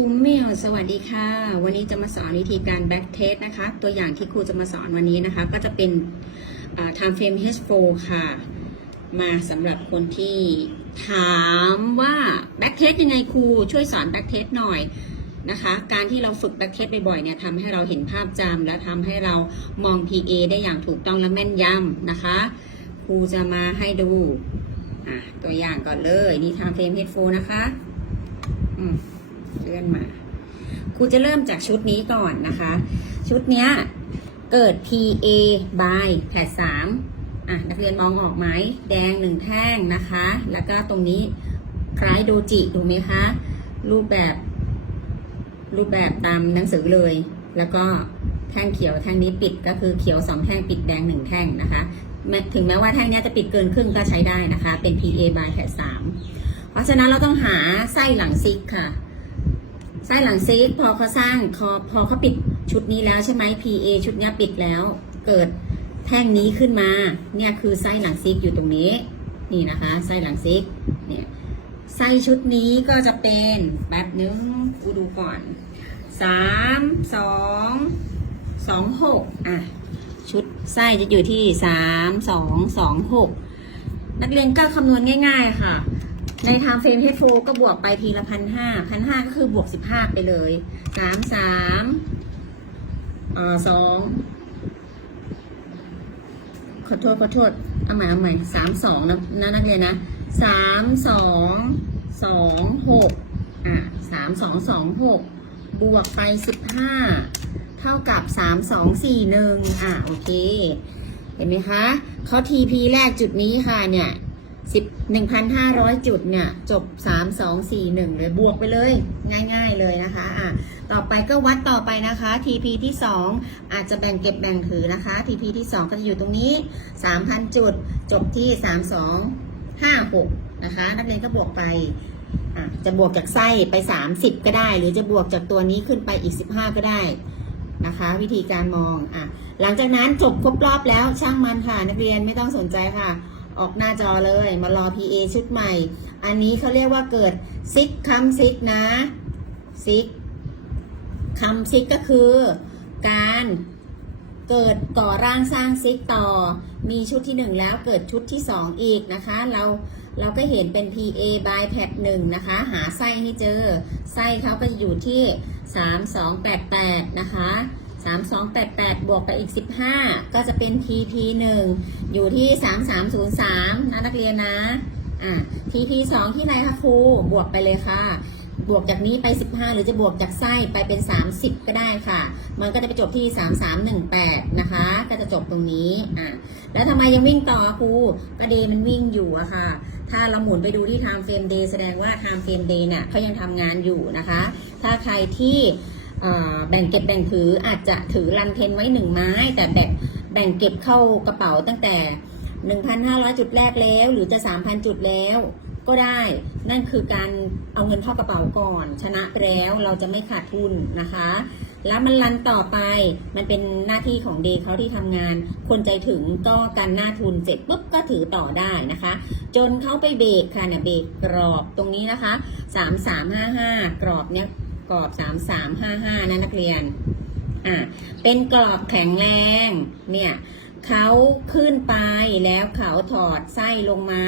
ครูเมียวสวัสดีค่ะ วันนี้จะมาสอนวิธีการแบ็กเทสนะคะ ตัวอย่างที่ครูจะมาสอนวันนี้นะคะ ก็จะเป็นอ่า time frame H4 ค่ะ มาสำหรับคนที่ถามว่าแบ็กเทสยังไงครูช่วยสอนแบ็กเทสหน่อยนะคะ การที่เราฝึกแบ็กเทสบ่อยๆเนี่ยทำให้เราเห็นภาพจำและทำให้เรามอง PA ได้อย่างถูกต้องและแม่นยำนะคะ ครูจะมาให้ดูตัวอย่างก่อนเลยนี่ time frame H4 นะคะ อืม เลื่อนมาครูจะเริ่มจากชุดนี้ก่อนนะคะ ชุดเนี้ยเกิด PA by แผดสามอะนักเรียนมองออกไหมแดงหนึ่งแท่งนะคะ แล้วก็ตรงนี้คล้ายโดจิถูกไหมคะ รูปแบบ รูปแบบตามหนังสือเลย แล้วก็แท่งเขียวแท่งนี้ปิดก็คือเขียวสองแท่งปิดแดงหนึ่งแท่งนะคะถึงแม้ว่าแท่งนี้จะปิดเกินครึ่งก็ใช้ได้นะคะ เป็น PA by แผดสามเพราะฉะนั้นเราต้องหาไส้หลังซิกค่ะ ไส้หลังซิกพอเขาสร้างพอพอเขาปิดชุดนี้แล้วใช่ไหม PA ชุดนี้ปิดแล้ว เกิดแท่งนี้ขึ้นมา เนี่ยคือไส้หลังซิกอยู่ตรงนี้ นี่นะคะไส้หลังซิกเนี่ยไส้ชุดนี้ก็จะเป็นแป๊บนึงกูดูก่อนสามสองสองหกอะชุดไส้จะอยู่ที่สามสองสองหกนักเรียนก็คำนวณง่าย ๆ ค่ะ ในทางเฟรมเฮดโฟก็บวกไปทีละพันห้าพันห้าก็คือบวกสิบห้าไปเลยสามสามเอ่อสองขอโทษขอโทษเอาใหม่เอาใหม่สามสองนะนะนักเรียนนะสามสองสองหกอะสามสองสองหกบวกไปสิบห้าเท่ากับสามสองสี่หนึ่งอะโอเค เห็นไหมคะเขา TP แรกจุดนี้ค่ะเนี่ย สิบหนึ่งพันห้าร้อยจุดเนี่ย จบสามสองสี่หนึ่งเลยบวกไปเลย ง่ายๆเลยนะคะอะต่อไปก็วัดต่อไปนะคะ TP ที่สองอาจจะแบ่งเก็บแบ่งถือนะคะ TP ที่สองก็จะอยู่ตรงนี้สามพันจุด จบที่สามสองห้าหกนะคะ นักเรียนก็บวกไปะจะบวกจากไส้ไปสามสิบก็ได้ หรือจะบวกจากตัวนี้ขึ้นไปอีกสิบห้าก็ได้นะคะ วิธีการมองอะหลังจากนั้นจบครบรอบแล้วช่างมันค่ะ นักเรียนไม่ต้องสนใจค่ะ ออกหน้าจอเลย มารอ PA ชุดใหม่ อันนี้เขาเรียกว่าเกิดซิกคัมซิกนะซิกคัมซิกก็คือ การเกิดก่อร่างสร้างซิกต่อ มีชุดที่หนึ่งแล้วเกิดชุดที่สองอีกนะคะ เราเราก็เห็นเป็น PA by pad 1นะคะ หาไส้ให้เจอ ไส้เขาก็อยู่ที่ 3288 นะคะ 3288 บวกไปอีก 15 ก็จะเป็น TP 1อยู่ที่ 3303 นะนักเรียนนะ อะ TP 2ที่ไหนคะครู บวกไปเลยค่ะ บวกจากนี้ไป 15 หรือจะบวกจากไส้ไปเป็น 30 ก็ได้ค่ะ มันก็จะไปจบที่ 3318 นะคะ ก็จะจบตรงนี้ อะแล้วทำไมยังวิ่งต่อครูก็เดมันวิ่งอยู่อะค่ะ ถ้าเราหมุนไปดูที่ time frame day แสดงว่า time frame day เนี่ยเขายังทำงานอยู่นะคะ ถ้าใครที่ แบ่งเก็บแบ่งถืออาจจะถือรันเทนไว้หนึ่งไม้ แต่แบ่งแบ่งเก็บเข้ากระเป๋าตั้งแต่ 1,500 จุดแรกแล้ว หรือจะ 3,000 จุดแล้วก็ได้ นั่นคือการเอาเงินเข้ากระเป๋าก่อน ชนะแล้วเราจะไม่ขาดทุนนะคะ แล้วมันรันต่อไป มันเป็นหน้าที่ของเดย์เขาที่ทำงาน คนใจถึงก็กันหน้าทุนเสร็จปุ๊บก็ถือต่อได้นะคะ จนเขาไปเบรกค่ะเนี่ยเบรกกรอบตรงนี้นะคะ 3355 กรอบเนี้ย กรอบ 3355 นะนักเรียน อะ เป็นกรอบแข็งแรง เนี่ยเขาขึ้นไปแล้วเขาถอดไส้ลงมา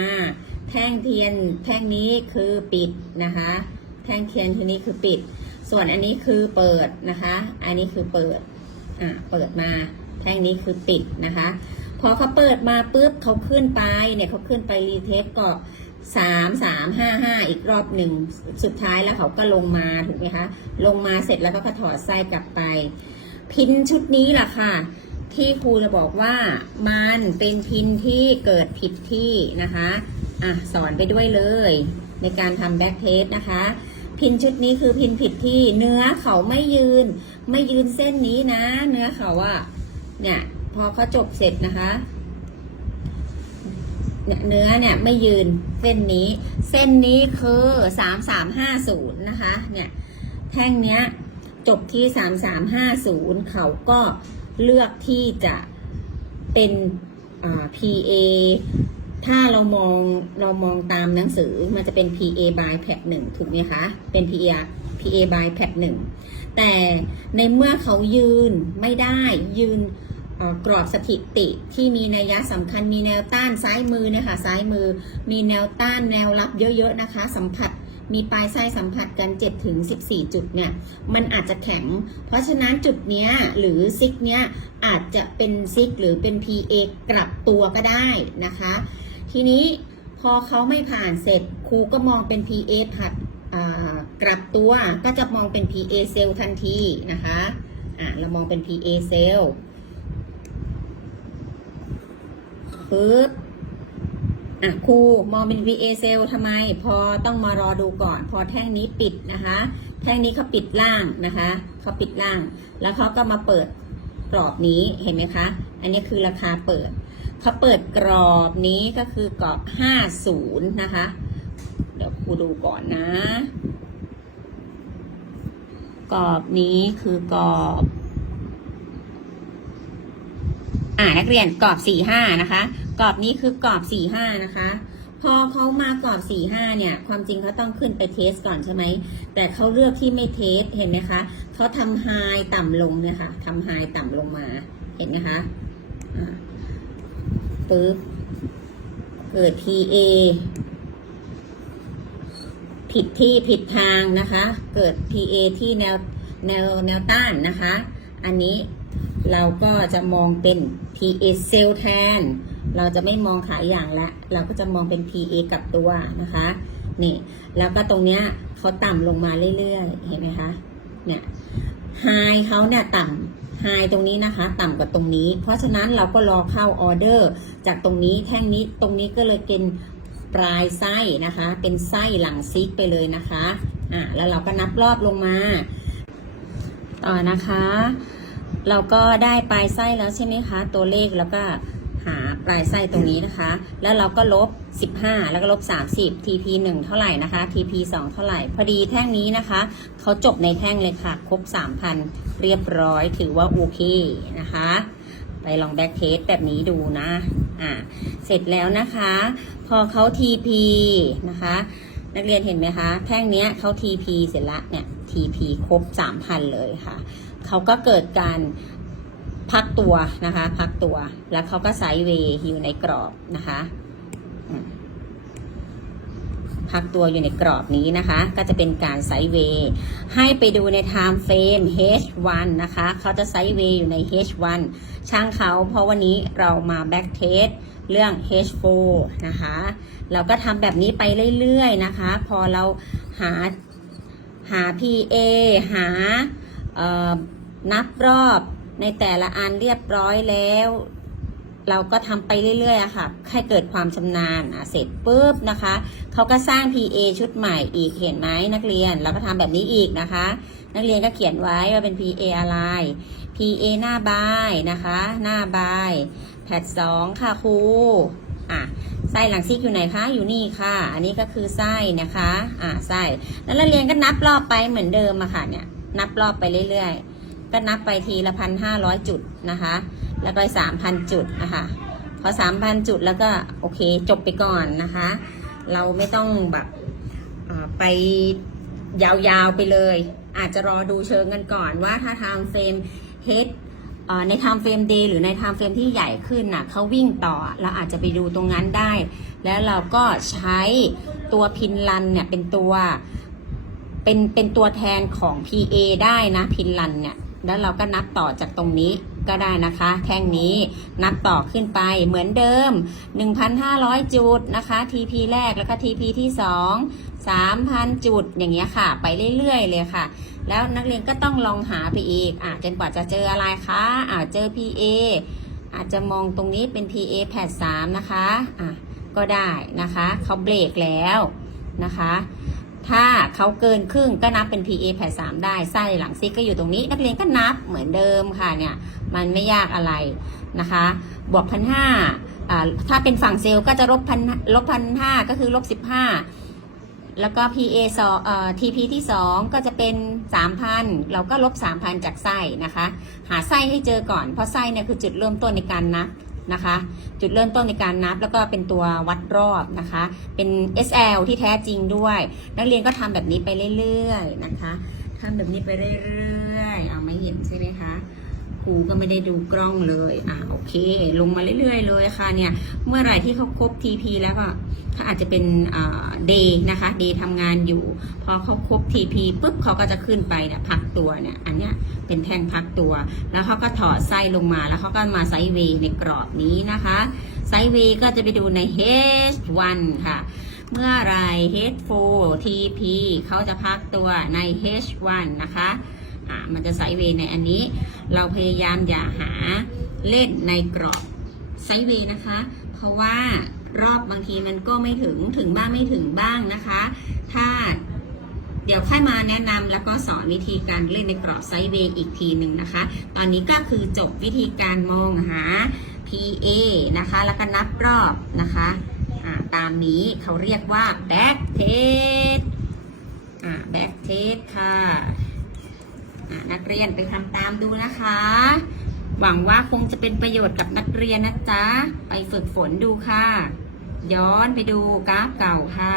แท่งเทียนแท่งนี้คือปิดนะคะ แท่งเทียนทีนี้คือปิด ส่วนอันนี้คือเปิดนะคะ อันนี้คือเปิด อะ เปิดมา แท่งนี้คือปิดนะคะ พอเขาเปิดมาปุ๊บเขาขึ้นไป เนี่ยเขาขึ้นไปรีเทสกรอบ สามสามห้าห้าอีกรอบหนึ่งสุดท้ายแล้วเขาก็ลงมาถูกไหมคะ ลงมาเสร็จแล้วก็ถอดไส้กลับไป พินชุดนี้แหละค่ะ ที่ครูจะบอกว่ามันเป็นพินที่เกิดผิดที่นะคะอะสอนไปด้วยเลย ในการทำแบ็กเทสนะคะ พินชุดนี้คือพินผิดที่เนื้อเขาไม่ยืน ไม่ยืนเส้นนี้นะ เนื้อเขาอะเนี่ยพอเขาจบเสร็จนะคะ เนี่ยเนื้อเนี่ยไม่ยืนเส้นนี้ เส้นนี้คือสามสามห้าศูนย์นะคะเนี่ยแท่งเนี้ยจบที่สามสามห้าศูนย์เขาก็เลือกที่จะเป็นอ่า PA ถ้าเรามองเรามองตามหนังสือมันจะเป็น PA by pad 1ถูกไหมคะ เป็น PA PA by แพทหนึ่งแต่ในเมื่อเขายืนไม่ได้ยืน กรอบสถิติที่มีนัยยะสำคัญมีแนวต้านซ้ายมือนะคะซ้ายมือ มีแนวต้านแนวรับเยอะๆนะคะ สัมผัสมีปลายไส้สัมผัสกัน7ถึง14 จุดเนี่ย มันอาจจะแข็ง เพราะฉะนั้นจุดเนี้ยหรือซิกเนี้ยอาจจะเป็นซิกหรือเป็น PA กลับตัวก็ได้นะคะ ทีนี้พอเขาไม่ผ่านเสร็จครูก็มองเป็น PA ผัดกลับตัวก็จะมองเป็น PA เซลล์ทันทีนะคะ อะเรามองเป็น PA เซลล์ ปึ๊บอะครูมองเป็น VA เซลทำไม พอต้องมารอดูก่อน พอแท่งนี้ปิดนะคะ แท่งนี้เขาปิดล่างนะคะเขาปิดล่าง แล้วเขาก็มาเปิดกรอบนี้เห็นไหมคะ อันนี้คือราคาเปิดเขาเปิดกรอบนี้ก็คือกรอบ 50 นะคะ เดี๋ยวครูดูก่อนนะ กรอบนี้คือกรอบ อ่านักเรียนกรอบ45นะคะ กรอบนี้คือกรอบ45นะคะ พอเขามากรอบ45เนี่ย ความจริงเขาต้องขึ้นไปเทสก่อนใช่ไหม แต่เขาเลือกที่ไม่เทสเห็นไหมคะเขาทำไฮต่ำลงเนี่ยค่ะทำไฮต่ำลงมาเห็นไหมคะปึ๊บเกิด PA ผิดที่ผิดทางนะคะ เกิด PA ที่แนวแนวแนวต้านนะคะ อันนี้เราก็จะมองเป็น PA เซลแทน เราจะไม่มองขายอย่างละ เราก็จะมองเป็น PA กับตัวนะคะ นี่ แล้วก็ตรงเนี้ยเขาต่ำลงมาเรื่อยๆ เห็นไหมคะ เนี่ยไฮเขาเนี่ยต่ำไฮตรงนี้นะคะ ต่ำกว่าตรงนี้ เพราะฉะนั้นเราก็รอเข้าออเดอร์ จากตรงนี้แท่งนี้ตรงนี้ก็เลยเป็นปลายไส้นะคะ เป็นไส้หลังซิกไปเลยนะคะ อะ แล้วเราก็นับรอบลงมา ต่อนะคะ เราก็ได้ปลายไส้แล้วใช่ไหมคะ ตัวเลขแล้วก็หาปลายไส้ตรงนี้นะคะ แล้วเราก็ลบ 15 แล้วก็ลบ 30 TP 1 เท่าไหร่นะคะ TP 2 เท่าไหร่ พอดีแท่งนี้นะคะ เขาจบในแท่งเลยค่ะ ครบ 3,000 เรียบร้อยถือว่าโอเคนะคะ ไปลองแบ็กเทสแบบนี้ดูนะ อ่า เสร็จแล้วนะคะ พอเขา TP นะคะ นักเรียนเห็นไหมคะ แท่งเนี้ยเขา TP เสร็จละเนี่ย TP ครบ 3,000 เลยค่ะ เขาก็เกิดการพักตัวนะคะพักตัวแล้วเขาก็ไซด์เวย์อยู่ในกรอบนะคะพักตัวอยู่ในกรอบนี้นะคะ ก็จะเป็นการไซด์เวย์ให้ไปดูใน time frame H1 นะคะเขาจะไซด์เวย์อยู่ใน H1 ช่างเขาเพราะวันนี้เรามาแบ็กเทสเรื่อง H4 นะคะ เราก็ทำแบบนี้ไปเรื่อยๆนะคะ พอเราหาหา PA หา นับรอบในแต่ละอันเรียบร้อยแล้ว เราก็ทำไปเรื่อยๆอะค่ะให้เกิดความชำนาญอะเสร็จปุ๊บนะคะเขาก็สร้าง PA ชุดใหม่อีกเห็นไหมนักเรียนเราก็ทำแบบนี้อีกนะคะ นักเรียนก็เขียนไว้ว่าเป็น PA อะไร PA หน้าบายนะคะ หน้าบายแพทสองค่ะครูอะไส้หลังซิกอยู่ไหนคะอยู่นี่ค่ะ อันนี้ก็คือไส้นะคะ อะไส้แล้วนักเรียนก็นับรอบไปเหมือนเดิมอะค่ะเนี่ยนับรอบไปเรื่อยๆ ก็นับไปทีละพันห้าร้อยจุดนะคะ แล้วก็สามพันจุดนะคะพอสามพันจุดแล้วก็โอเคจบไปก่อนนะคะ เราไม่ต้องแบบไปยาวๆไปเลย อาจจะรอดูเชิงกันก่อนว่าถ้าทางเฟรมเฮดในทางเฟรมเดย์หรือในทางเฟรมที่ใหญ่ขึ้นน่ะเขาวิ่งต่อเราอาจจะไปดูตรงนั้นได้ แล้วเราก็ใช้ตัวพินลันเนี่ยเป็นตัวเป็นเป็นตัวแทนของ PA ได้นะพินลันเนี่ย แล้วเราก็นับต่อจากตรงนี้ก็ได้นะคะ แท่งนี้นับต่อขึ้นไปเหมือนเดิม 1,500 จุดนะคะ TP แรกแล้วก็ TP ที่ 2 3,000 จุดอย่างเงี้ยค่ะ ไปเรื่อยๆเลยค่ะ แล้วนักเรียนก็ต้องลองหาไปอีกอะจนกว่าจะเจออะไรคะอะเจอ PA อาจจะมองตรงนี้เป็น PA แพด3นะคะอะก็ได้นะคะเขาเบรกแล้วนะคะ ถ้าเขาเกินครึ่งก็นับเป็น PA แผ่สามได้ไส้หลังซิกก็อยู่ตรงนี้ นักเรียนก็นับเหมือนเดิมค่ะเนี่ยมันไม่ยากอะไรนะคะบวกพันห้าถ้าเป็นฝั่งเซลล์ก็จะลบพันลบพันห้าก็คือลบสิบห้าแล้วก็ PA สองเอ่อ TP ที่สองก็จะเป็นสามพันเราก็ลบสามพันจากไส้นะคะ หาไส้ให้เจอก่อน เพราะไส้เนี่ยคือจุดเริ่มต้นในการนับ นะคะ จุดเริ่มต้นในการนับแล้วก็เป็นตัววัดรอบนะคะ เป็น SL ที่แท้จริงด้วย นักเรียนก็ทำแบบนี้ไปเรื่อยๆนะคะทำแบบนี้ไปเรื่อยๆ เอาไม่เห็นใช่ไหมคะ รูก็ไม่ได้ดูกล้องเลย อะโอเค ลงมาเรื่อยๆ เลยค่ะเนี่ย เมื่อไหร่ที่เขาครบ TP แล้วก็เขาอาจจะเป็นเดย์นะคะเดย์ทำงานอยู่ พอเขาครบ TP ปุ๊บเขาก็จะขึ้นไปเนี่ยพักตัวเนี่ย อันเนี้ยเป็นแท่งพักตัว แล้วเขาก็ถอดไส้ลงมา แล้วเขาก็มาไซด์เวย์ในกรอบนี้นะคะ ไซด์เวย์ก็จะไปดูใน H1 ค่ะเมื่อไร H4 TP เขาจะพักตัวใน H1 นะคะ อะมันจะไซเวในอันนี้ เราพยายามอย่าหาเล่นในกรอบไซเวนะคะ เพราะว่ารอบบางทีมันก็ไม่ถึงถึงบ้างไม่ถึงบ้างนะคะ ถ้าเดี๋ยวค่อยมาแนะนำแล้วก็สอนวิธีการเล่นในกรอบไซเวอีกทีหนึ่งนะคะ ตอนนี้ก็คือจบวิธีการมองหา PA นะคะ แล้วก็นับรอบนะคะตามนี้เขาเรียกว่า back test อ่า back test ค่ะ นักเรียนไปทำตามดูนะคะ หวังว่าคงจะเป็นประโยชน์กับนักเรียนนะจ๊ะ ไปฝึกฝนดูค่ะ ย้อนไปดูกราฟเก่าค่ะ